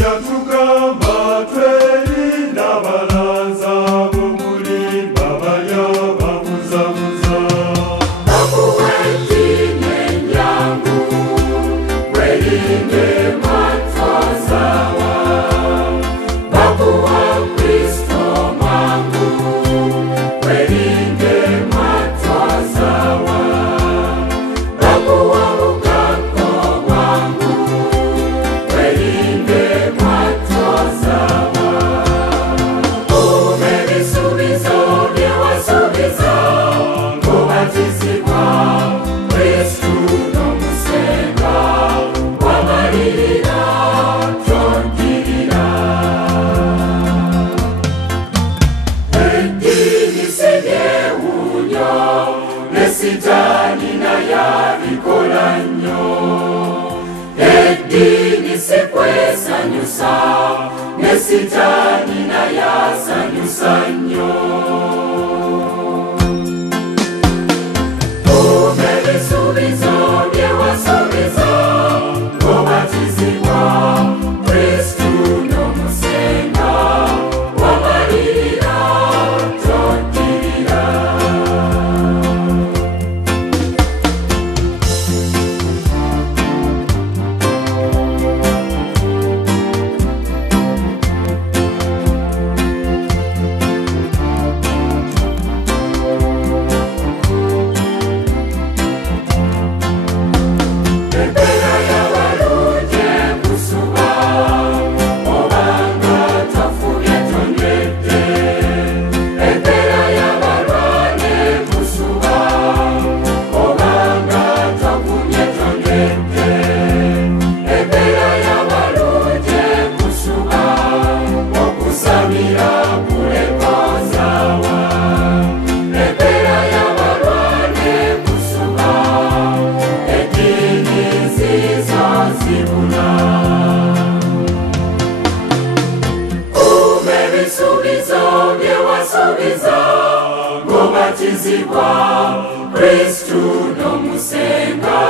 yatugamba twerinda balanza b'okulimba balya babuzabuza. Bakuwekine nyangu welinde matwazawa. Bakuwa Kristo mangu welinde matwazawa. Bakuwa ukako wangu welinde matwazawa. Umebisubizo byewasubiza kubatizibwa Kristu n'omusenga wamalirira tondirira. Edini sebyewunyo ne Sitaani naye abikola nnyo. Edini sekwesanyusa ne Sitaani naye asanyusa nnyo. Umebisubizo byewasubiza kubatizibwa Kristu n'omusenga wamalirira tondirira. Empera y'abalungi kusuba obanga tafubye tondedde. Empera y'abalwane kusuba obanga tagumye tondedde. Empera y'abalungi kusuba okusamira kulekozaawa. Empera y'abalwane kusuba edini zizo zibula. Umebisubizo byewasubiza kubatizibwa Kristu n'omusenga